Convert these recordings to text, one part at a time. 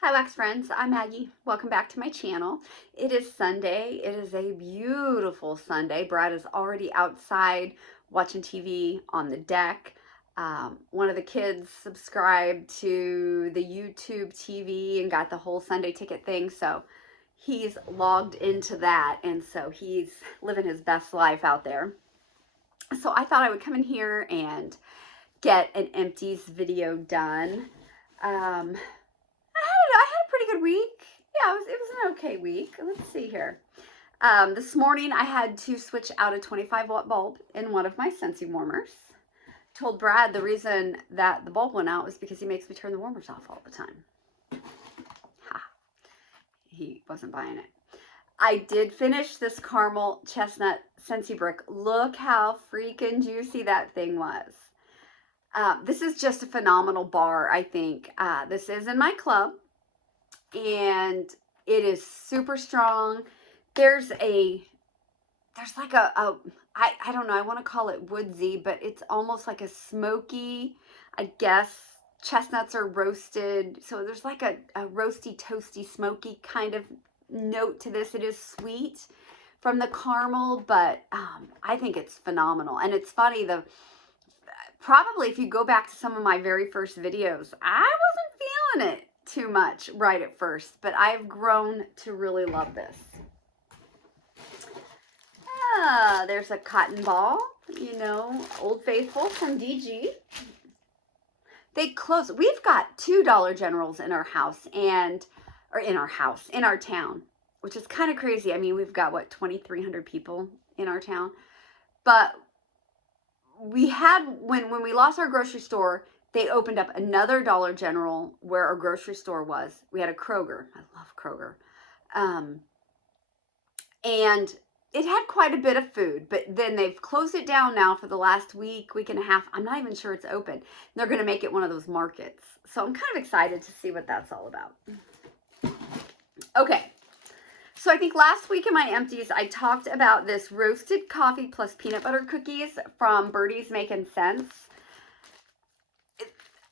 Hi Wax friends, I'm Maggie. Welcome back to my channel. It is Sunday. It is a beautiful Sunday. Brad is already outside watching TV on the deck. One of the kids subscribed to the YouTube TV and got the whole Sunday ticket thing, so he's logged into that, and so he's living his best life out there. So I thought I would come in here and get an Empties video done. I had a pretty good week. Yeah, it was an okay week. Let's see here. This morning I had to switch out a 25-watt bulb in one of my Scentsy warmers. Told Brad the reason that the bulb went out was because he makes me turn the warmers off all the time. Ha. He wasn't buying it. I did finish this caramel chestnut Scentsy brick. Look how freaking juicy that thing was. This is just a phenomenal bar, I think. This is in my club, and it is super strong. There's like I don't know, I want to call it woodsy, but it's almost like a smoky, I guess chestnuts are roasted, so there's like a roasty, toasty, smoky kind of note to this. It is sweet from the caramel, but I think it's phenomenal. And it's funny, probably if you go back to some of my very first videos, I wasn't feeling it too much right at first, but I've grown to really love this. There's a cotton ball, you know, Old Faithful from DG. They close. We've got two Dollar Generals in our house, in our town, which is kind of crazy. I mean, we've got what, 2,300 people in our town, but we had, when we lost our grocery store, they opened up another Dollar General where our grocery store was. We had a Kroger. I love Kroger. And it had quite a bit of food, but then they've closed it down now for the last week and a half. I'm not even sure it's open. They're going to make it one of those markets. So I'm kind of excited to see what that's all about. Okay. So I think last week in my empties, I talked about this roasted coffee plus peanut butter cookies from Birdie's Making Sense.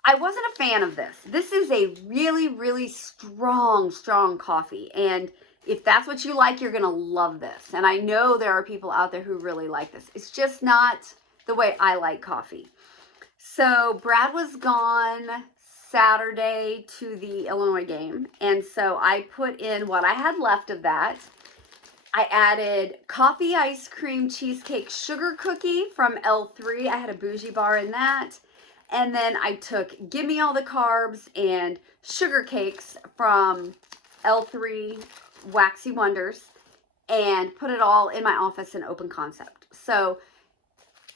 I wasn't a fan of this. This is a really, really strong coffee. And if that's what you like, you're going to love this. And I know there are people out there who really like this. It's just not the way I like coffee. So Brad was gone Saturday to the Illinois game, and so I put in what I had left of that. I added coffee ice cream cheesecake sugar cookie from L3. I had a bougie bar in that. And then I took Gimme All the Carbs and sugar cakes from L3 Waxy Wonders and put it all in my office in open concept. So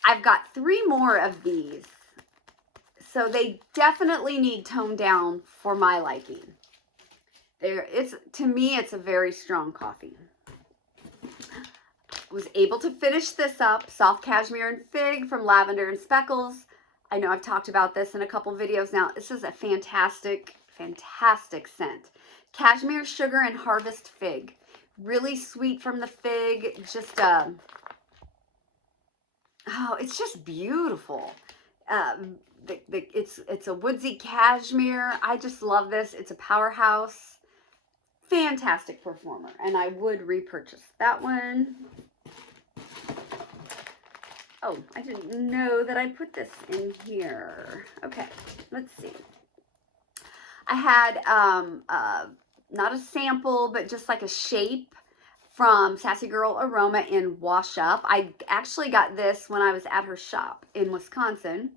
I've got 3 more of these. So they definitely need toned down for my liking. To me, it's a very strong coffee. Was able to finish this up. Soft Cashmere and Fig from Lavender and Speckles. I know I've talked about this in a couple videos now. This is a fantastic, fantastic scent. Cashmere Sugar and Harvest Fig. Really sweet from the fig. Just, oh, it's just beautiful. It's a woodsy cashmere. I just love this. It's a powerhouse. Fantastic performer. And I would repurchase that one. Oh, I didn't know that I put this in here. Okay, let's see. I had not a sample, but just like a shape from Sassy Girl Aroma in Wash Up. I actually got this when I was at her shop in Wisconsin.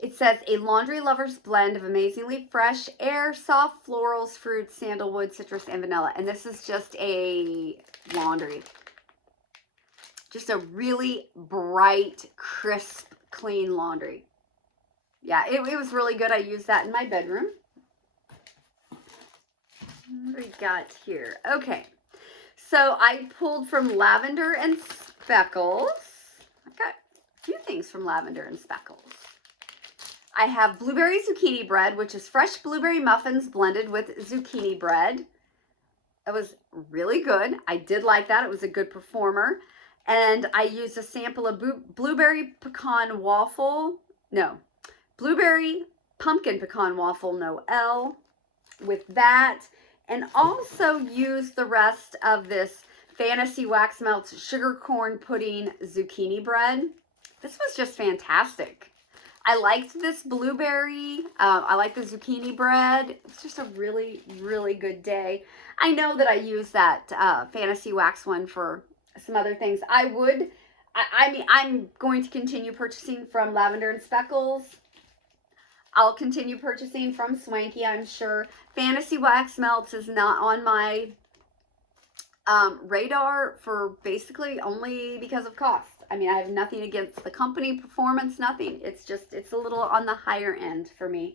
It says a laundry lover's blend of amazingly fresh air, soft florals, fruits, sandalwood, citrus, and vanilla. And this is just a laundry. Just a really bright, crisp, clean laundry. Yeah, it was really good. I used that in my bedroom. What do we got here? Okay. So I pulled from Lavender and Speckles. I've got a few things from Lavender and Speckles. I have blueberry zucchini bread, which is fresh blueberry muffins blended with zucchini bread. It was really good. I did like that. It was a good performer. And I used a sample of blueberry pecan waffle. No, blueberry pumpkin pecan waffle Noel. with that, and also use the rest of this Fantasy Wax Melts Sugar Corn Pudding Zucchini Bread. This was just fantastic. I liked this blueberry. I like the zucchini bread. It's just a really, really good day. I know that I use that Fantasy Wax one for some other things. I mean, I'm going to continue purchasing from Lavender and Speckles. I'll continue purchasing from Swanky, I'm sure. Fantasy Wax Melts is not on my radar for basically only because of cost. I mean, I have nothing against the company, performance, nothing. It's just, it's a little on the higher end for me.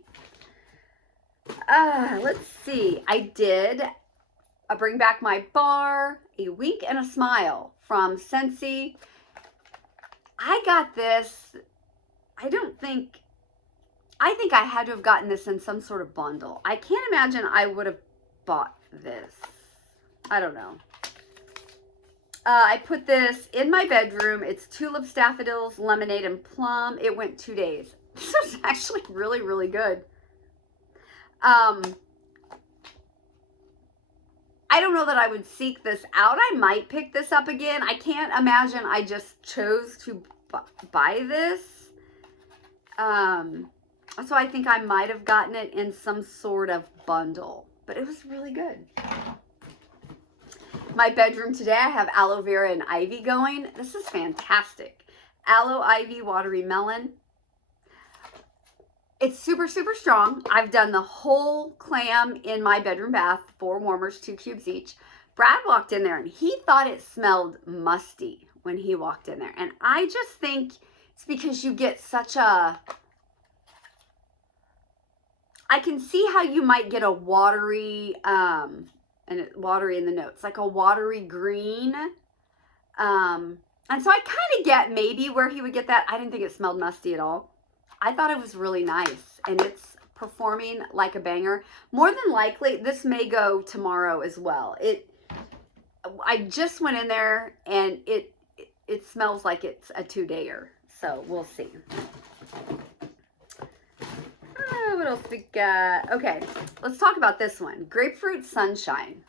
Let's see. I did bring back my bar, a wink and a smile from Scentsy. I got this, I think I had to have gotten this in some sort of bundle. I can't imagine I would have bought this. I don't know. I put this in my bedroom. It's tulips, daffodils, lemonade, and plum. It went 2 days. This was actually really, really good. I don't know that I would seek this out. I might pick this up again. I can't imagine I just chose to buy this. So I think I might have gotten it in some sort of bundle. But it was really good. My bedroom today, I have aloe vera and ivy going. This is fantastic. Aloe, ivy, watery melon. It's super, super strong. I've done the whole clam in my bedroom bath, 4 warmers, 2 cubes each. Brad walked in there and he thought it smelled musty when he walked in there. And I just think it's because you get such a... I can see how you might get a watery... and it's watery in the notes, like a watery green. And so I kind of get maybe where he would get that. I didn't think it smelled musty at all. I thought it was really nice, and it's performing like a banger. More than likely, this may go tomorrow as well. I just went in there, and it smells like it's a 2-dayer, so we'll see. What else we got? Okay, let's talk about this one. Grapefruit Sunshine.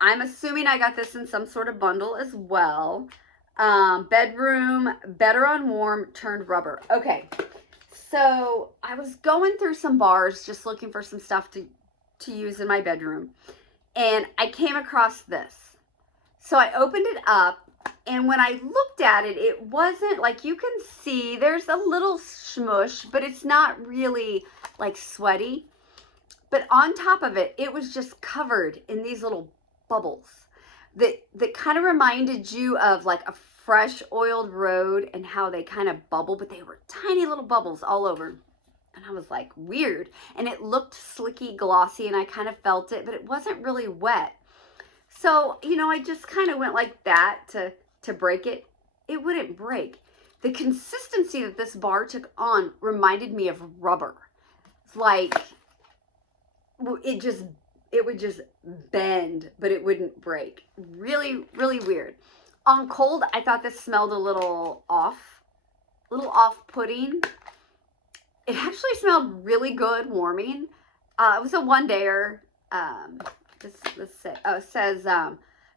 I'm assuming I got this in some sort of bundle as well. Bedroom, better on warm, turned rubber. Okay, so I was going through some bars just looking for some stuff to use in my bedroom. And I came across this. So I opened it up. And when I looked at it, it wasn't, like, you can see there's a little smush, but it's not really like sweaty. But on top of it, it was just covered in these little bubbles that kind of reminded you of like a fresh oiled road and how they kind of bubble, but they were tiny little bubbles all over. And I was like, weird. And it looked slicky, glossy, and I kind of felt it, but it wasn't really wet. So, you know, I just kind of went like that to break it. It wouldn't break. The consistency that this bar took on reminded me of rubber. It's like, it would just bend, but it wouldn't break. Really, really weird. On cold, I thought this smelled a little off-putting. It actually smelled really good warming. It was a 1-dayer. It says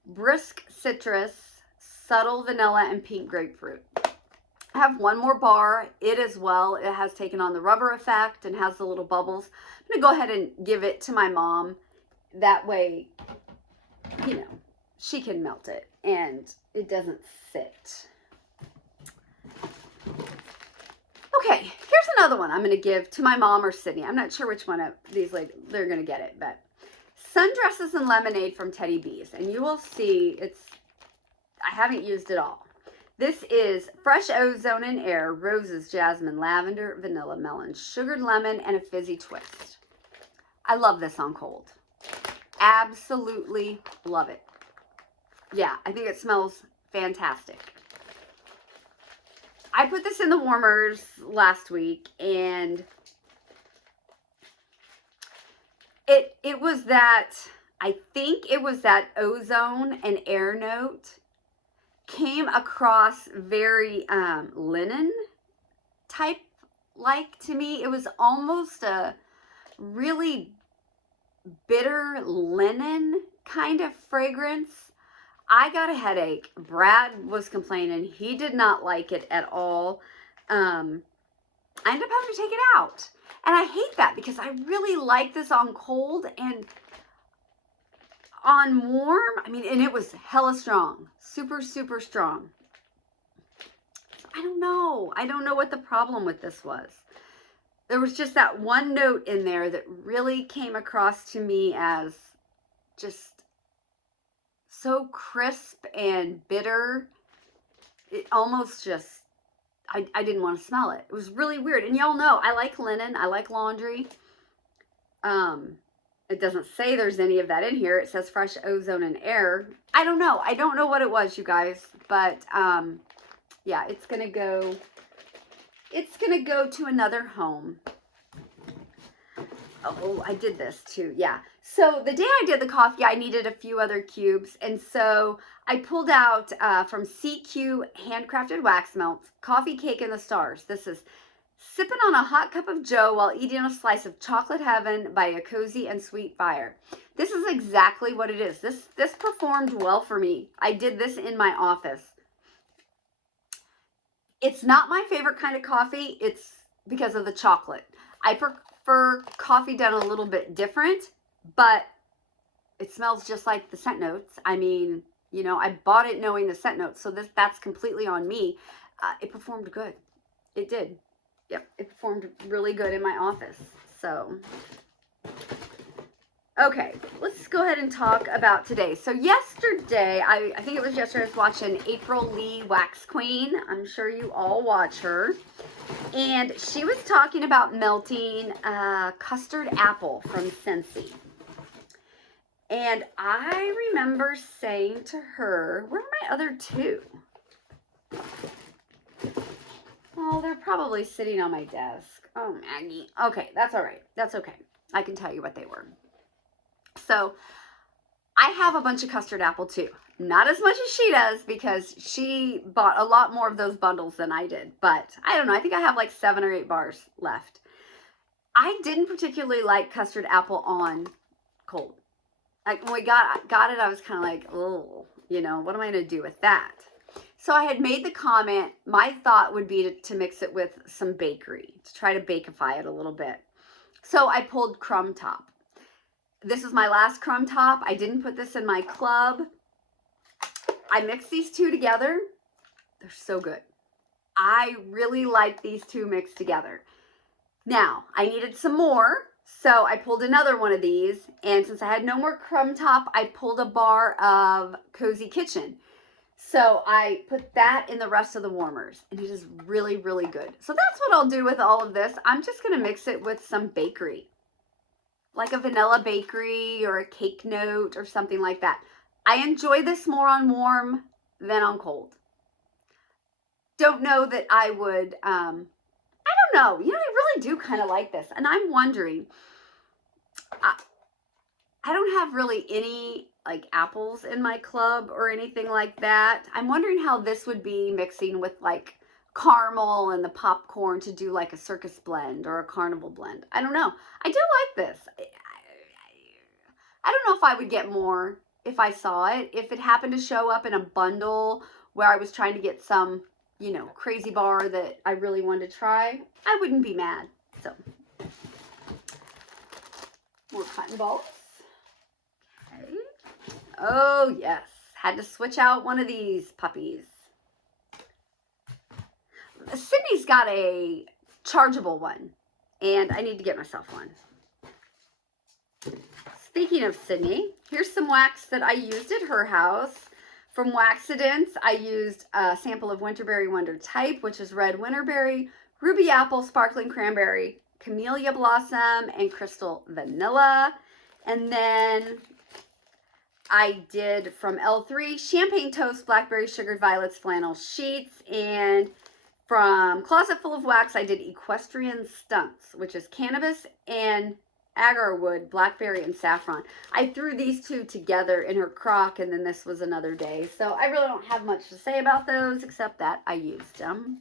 brisk citrus, subtle vanilla, and pink grapefruit. I have one more bar. It as well. It has taken on the rubber effect and has the little bubbles. I'm going to go ahead and give it to my mom. That way, you know, she can melt it and it doesn't sit. Okay, here's another one I'm going to give to my mom or Sydney. I'm not sure which one of these ladies, they're going to get it, but Sundresses and Lemonade from Teddy Bees. And you will see I haven't used it all. This is fresh ozone and air, roses, jasmine, lavender, vanilla, melon, sugared lemon, and a fizzy twist. I love this on cold. Absolutely love it. Yeah, I think it smells fantastic. I put this in the warmers last week, and it was that, I think it was that ozone and air note came across very linen type like to me. It was almost a really bitter linen kind of fragrance. I got a headache. Brad was complaining. He did not like it at all. I ended up having to take it out. And I hate that because I really like this on cold and on warm. I mean, and it was hella strong. Super, super strong. I don't know. I don't know what the problem with this was. There was just that one note in there that really came across to me as just so crisp and bitter. It almost just, I didn't want to smell it. It was really weird. And y'all know, I like linen. I like laundry. It doesn't say there's any of that in here. It says fresh ozone and air. I don't know. I don't know what it was, you guys. But, yeah, it's going to go to another home. Oh, I did this too. Yeah. So the day I did the coffee, I needed a few other cubes. And so I pulled out from CQ Handcrafted Wax Melts, Coffee Cake in the Stars. This is sipping on a hot cup of joe while eating a slice of chocolate heaven by a cozy and sweet fire. This is exactly what it is. This performed well for me. I did this in my office. It's not my favorite kind of coffee. It's because of the chocolate. I prefer coffee done a little bit different, but it smells just like the scent notes. I mean, you know, I bought it knowing the scent notes, so that's completely on me. It performed good. It did. Yep, it performed really good in my office. So, okay, let's go ahead and talk about today. So yesterday, I think it was yesterday, I was watching April Lee Wax Queen. I'm sure you all watch her. And she was talking about melting custard apple from Scentsy. And I remember saying to her, where are my other two? Oh, they're probably sitting on my desk. Oh, Maggie. Okay, that's all right. That's okay. I can tell you what they were. So I have a bunch of custard apple too. Not as much as she does because she bought a lot more of those bundles than I did. But I don't know. I think I have like 7 or 8 bars left. I didn't particularly like custard apple on cold. Like when we got it, I was kind of like, oh, you know, what am I going to do with that? So I had made the comment, my thought would be to mix it with some bakery, to try to bakeify it a little bit. So I pulled Crumb Top. This is my last Crumb Top. I didn't put this in my club. I mixed these two together. They're so good. I really like these two mixed together. Now, I needed some more, so I pulled another one of these. And since I had no more Crumb Top, I pulled a bar of Cozy Kitchen. So I put that in the rest of the warmers, and it is really, really good. So that's what I'll do with all of this. I'm just going to mix it with some bakery, like a vanilla bakery or a cake note or something like that. I enjoy this more on warm than on cold. Don't know that I would, I don't know. You know, I really do kind of like this. And I'm wondering, I don't have really any like apples in my club or anything like that. I'm wondering how this would be mixing with like caramel and the popcorn to do like a circus blend or a carnival blend. I don't know. I do like this. I don't know if I would get more if I saw it. If it happened to show up in a bundle where I was trying to get some, you know, crazy bar that I really wanted to try, I wouldn't be mad. So, more cotton balls. Okay. Oh, yes. Had to switch out one of these puppies. Sydney's got a chargeable one, and I need to get myself one. Speaking of Sydney, here's some wax that I used at her house. From Waxidents, I used a sample of Winterberry Wonder Type, which is red winterberry, ruby apple, sparkling cranberry, camellia blossom, and crystal vanilla. And then I did from L3 champagne toast, blackberry sugared violets, flannel sheets, and from Closet Full of Wax, I did equestrian stunts, which is cannabis and agarwood, blackberry, and saffron. I threw these two together in her crock, and then this was another day. So I really don't have much to say about those, except that I used them.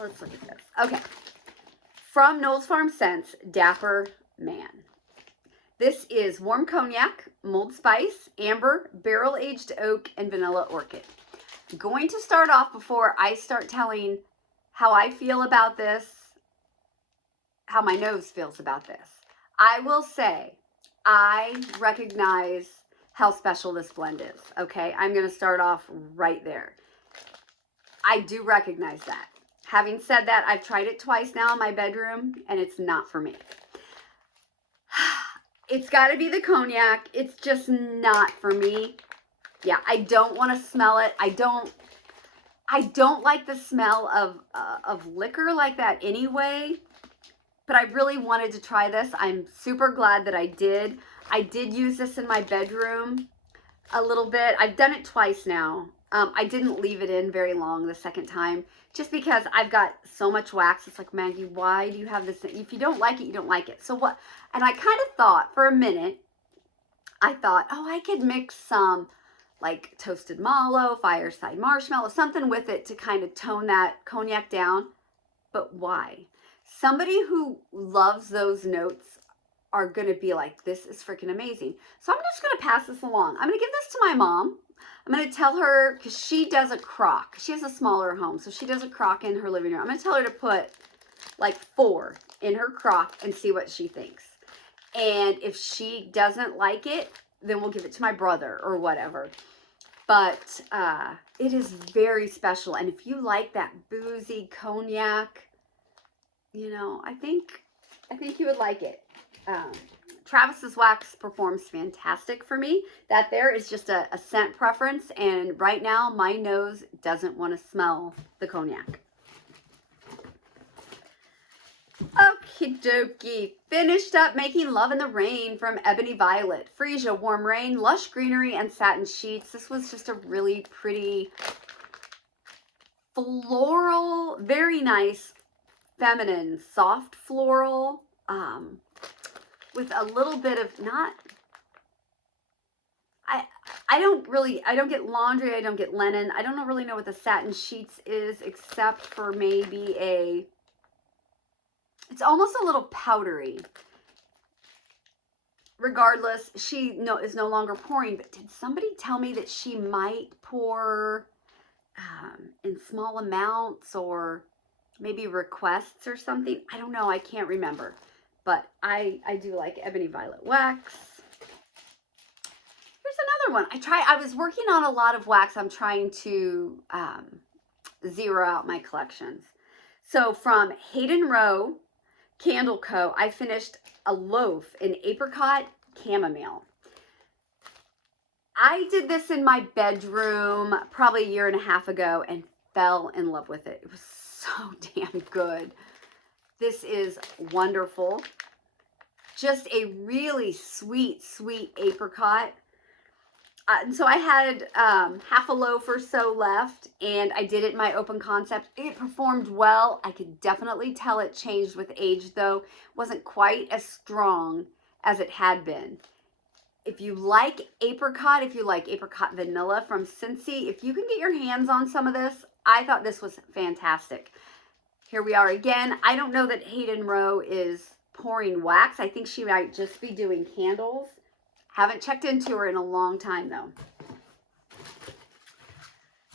Let's look at this. Okay. From Knowles Farm Scents, Dapper Man. This is warm cognac, mulled spice, amber, barrel-aged oak, and vanilla orchid. I'm going to start off before I start telling how I feel about this, how my nose feels about this. I will say I recognize how special this blend is, okay? I'm going to start off right there. I do recognize that. Having said that, I've tried it twice now in my bedroom, and it's not for me. It's got to be the cognac. It's just not for me. Yeah, I don't want to smell it. I don't like the smell of liquor like that anyway, but I really wanted to try this. I'm super glad that I did. I did use this in my bedroom a little bit. I've done it twice now. I didn't leave it in very long the second time, just because I've got so much wax. It's like, Maggie, why do you have this? If you don't like it, you don't like it. So what? And I kind of thought for a minute, I thought, oh, I could mix some like toasted mallow, fireside marshmallow, something with it to kind of tone that cognac down. But why? Somebody who loves those notes are going to be like, this is freaking amazing. So I'm just going to pass this along. I'm going to give this to my mom. I'm going to tell her, because she does a crock. She has a smaller home, so she does a crock in her living room. I'm going to tell her to put like 4 in her crock and see what she thinks. And if she doesn't like it, then we'll give it to my brother or whatever. But it is very special. And if you like that boozy cognac, you know, I think you would like it. Travis's wax performs fantastic for me. That there is just a scent preference. And right now, my nose doesn't want to smell the cognac. Okie dokie. Finished up making Love in the Rain from Ebony Violet. Freesia, Warm Rain, Lush Greenery, and Satin Sheets. This was just a really pretty floral, very nice, feminine, soft floral, with a little bit of I don't get laundry, I don't get linen. I don't really know what the Satin Sheets is, except for maybe it's almost a little powdery. Regardless, she is no longer pouring, but did somebody tell me that she might pour in small amounts, or maybe requests or something? I don't know. I can't remember. But I do like Ebony Violet wax. Here's another one. I was working on a lot of wax. I'm trying to zero out my collections. So from Hayden Row Candle Co., I finished a loaf in apricot chamomile. I did this in my bedroom probably 1.5 years ago and fell in love with it. It was so damn good. This is wonderful. Just a really sweet, sweet apricot. And so I had half a loaf or so left, and I did it in my open concept. It performed well. I could definitely tell it changed with age, though. It wasn't quite as strong as it had been. If you like apricot vanilla from Scentsy, if you can get your hands on some of this, I thought this was fantastic. Here we are again. I don't know that Hayden Row is pouring wax. I think she might just be doing candles. Haven't checked into her in a long time, though.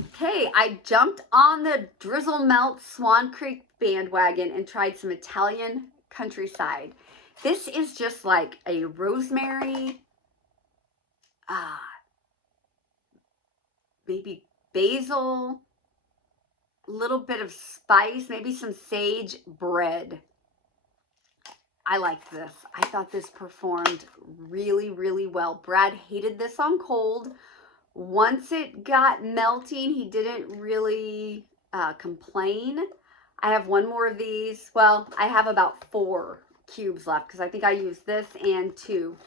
Okay, I jumped on the Drizzle Melt Swan Creek bandwagon and tried some Italian countryside. This is just like a rosemary, maybe basil, little bit of spice, maybe some sage bread. I liked this. I thought this performed really, really well. Brad hated this on cold. Once it got melting, he didn't really complain. I have one more of these. Well, I have about 4 cubes left because I think I used this and 2.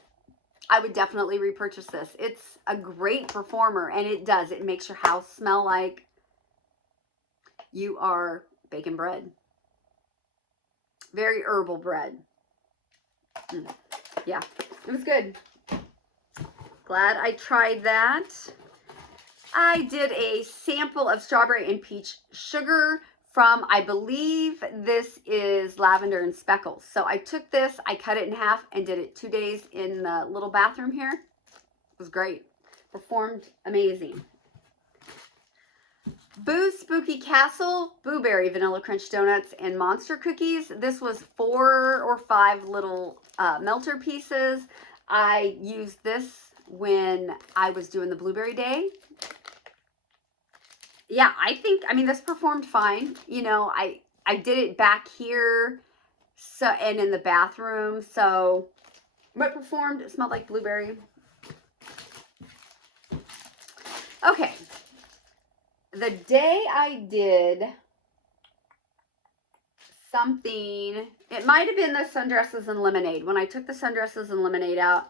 I would definitely repurchase this. It's a great performer, and it does. It makes your house smell like you are baking bread. Very herbal bread. Yeah, it was good. Glad I tried that. I did a sample of strawberry and peach sugar from, I believe this is Lavender and Speckles. So I took this, I cut it in half and did it 2 days in the little bathroom here. It was great. Performed amazing. Boo's Spooky Castle Blueberry Vanilla Crunch Donuts and Monster Cookies. This was 4 or 5 little melter pieces. I used this when I was doing the Blueberry Day. Yeah, I mean, this performed fine. You know, I did it back here and in the bathroom. So it performed. It smelled like blueberry. Okay. The day I did something, it might have been the Sundresses and Lemonade. When I took the Sundresses and Lemonade out,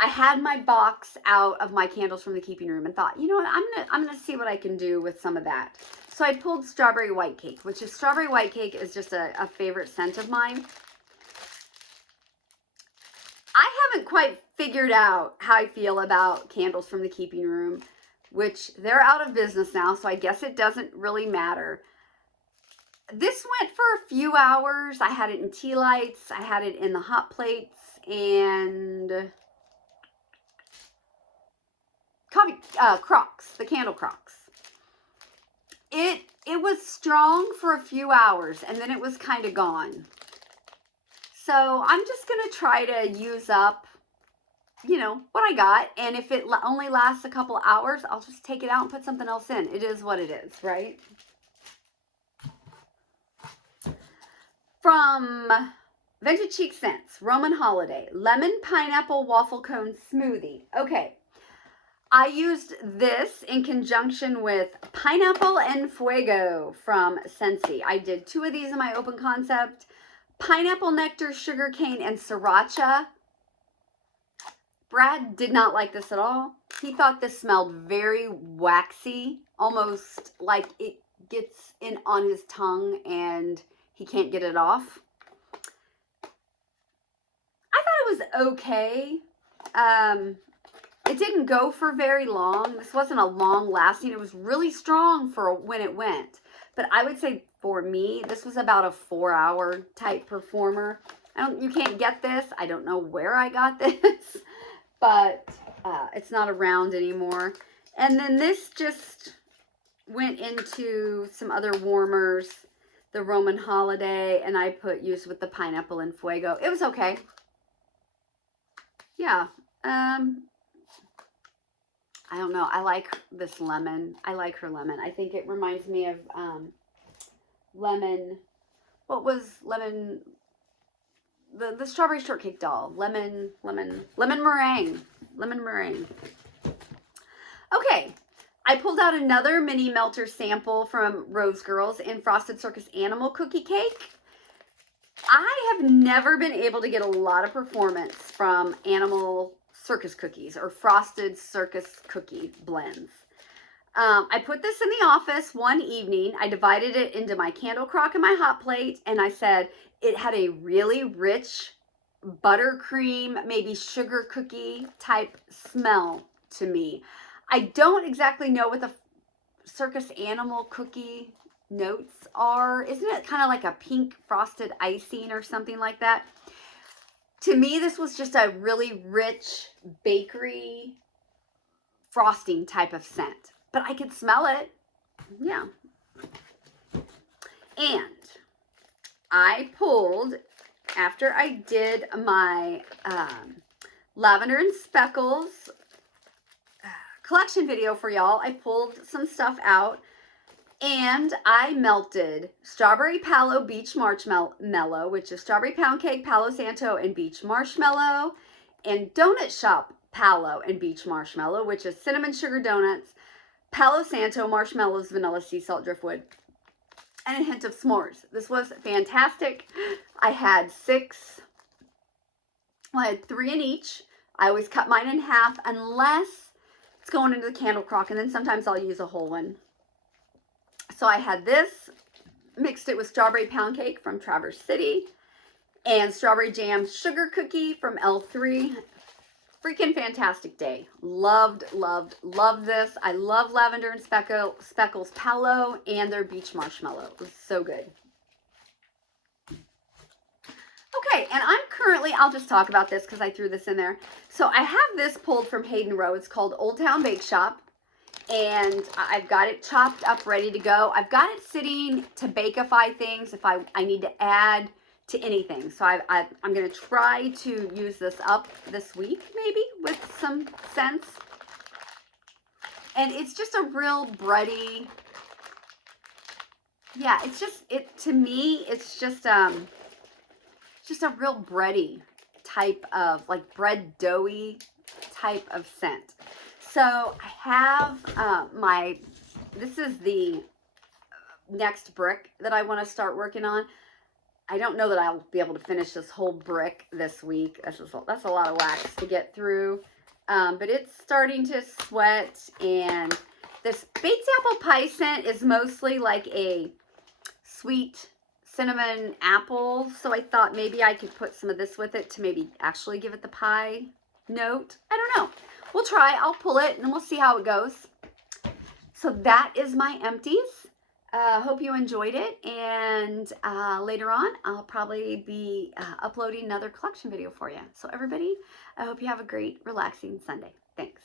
I had my box out of my candles from the keeping room and thought, you know what, I'm gonna see what I can do with some of that. So I pulled Strawberry White Cake, which is Strawberry White Cake is just a favorite scent of mine. I haven't quite figured out how I feel about candles from the keeping room, which they're out of business now, so I guess it doesn't really matter. This went for a few hours. I had it in tea lights. I had it in the hot plates and coffee crocks, the candle crocks. It was strong for a few hours and then it was kind of gone. So I'm just going to try to use up, you know, what I got. And if it only lasts a couple hours, I'll just take it out and put something else in. It is what it is, right? From Vintage Chic Scents, Roman Holiday, Lemon Pineapple Waffle Cone Smoothie. Okay. I used this in conjunction with Pineapple and Fuego from Scentsy. I did 2 of these in my open concept. Pineapple Nectar, Sugarcane, and Sriracha. Brad did not like this at all. He thought this smelled very waxy, almost like it gets in on his tongue and he can't get it off. I thought it was okay. It didn't go for very long. This wasn't a long lasting. It was really strong for when it went. But I would say for me, this was about a 4-hour type performer. You can't get this. I don't know where I got this, but it's not around anymore. And then this just went into some other warmers, the Roman Holiday, and I used with the Pineapple and Fuego. It was okay. Yeah. I don't know. I like this lemon. I like her lemon. I think it reminds me of lemon. What was lemon? The strawberry shortcake doll. Lemon meringue. Lemon meringue. Okay. I pulled out another mini melter sample from Rose Girls in Frosted Circus Animal Cookie Cake. I have never been able to get a lot of performance from Animal Circus cookies or Frosted Circus cookie blends. I put this in the office one evening. I divided it into my candle crock and my hot plate, and I said it had a really rich buttercream, maybe sugar cookie type smell to me. I don't exactly know what the circus animal cookie notes are. Isn't it kind of like a pink frosted icing or something like that? To me, this was just a really rich bakery frosting type of scent. But I could smell it. Yeah. And I pulled, after I did my Lavender and Speckles collection video for y'all, I pulled some stuff out. And I melted Strawberry Palo Beach Marshmallow, which is Strawberry Pound Cake, Palo Santo, and Beach Marshmallow. And Donut Shop Palo and Beach Marshmallow, which is Cinnamon Sugar Donuts, Palo Santo, Marshmallows, Vanilla, Sea Salt, Driftwood, and a hint of s'mores. This was fantastic. I had 6. Well, I had 3 in each. I always cut mine in half unless it's going into the candle crock, and then sometimes I'll use a whole one. So I had this, mixed it with Strawberry Pound Cake from Traverse City, and Strawberry Jam Sugar Cookie from L3. freaking fantastic day. Loved, loved, loved this. I love Lavender and Speckles Palo and their Beach Marshmallow. It was so good. Okay, and I'm currently, I'll just talk about this because I threw this in there. So I have this pulled from Hayden Row. It's called Old Town Bake Shop. And I've got it chopped up, ready to go. I've got it sitting to bakeify things if I need to add to anything. So I'm going to try to use this up this week, maybe, with some scents. And it's just a real bready, yeah, it's just, to me, it's just a real bready type of, like bread doughy type of scent. So I have this is the next brick that I want to start working on. I don't know that I'll be able to finish this whole brick this week. That's a lot of wax to get through. But it's starting to sweat, and this baked apple pie scent is mostly like a sweet cinnamon apple. So I thought maybe I could put some of this with it to maybe actually give it the pie note. I don't know. We'll try. I'll pull it and we'll see how it goes. So that is my empties. Hope you enjoyed it. And later on, I'll probably be uploading another collection video for you. So everybody, I hope you have a great, relaxing Sunday. Thanks.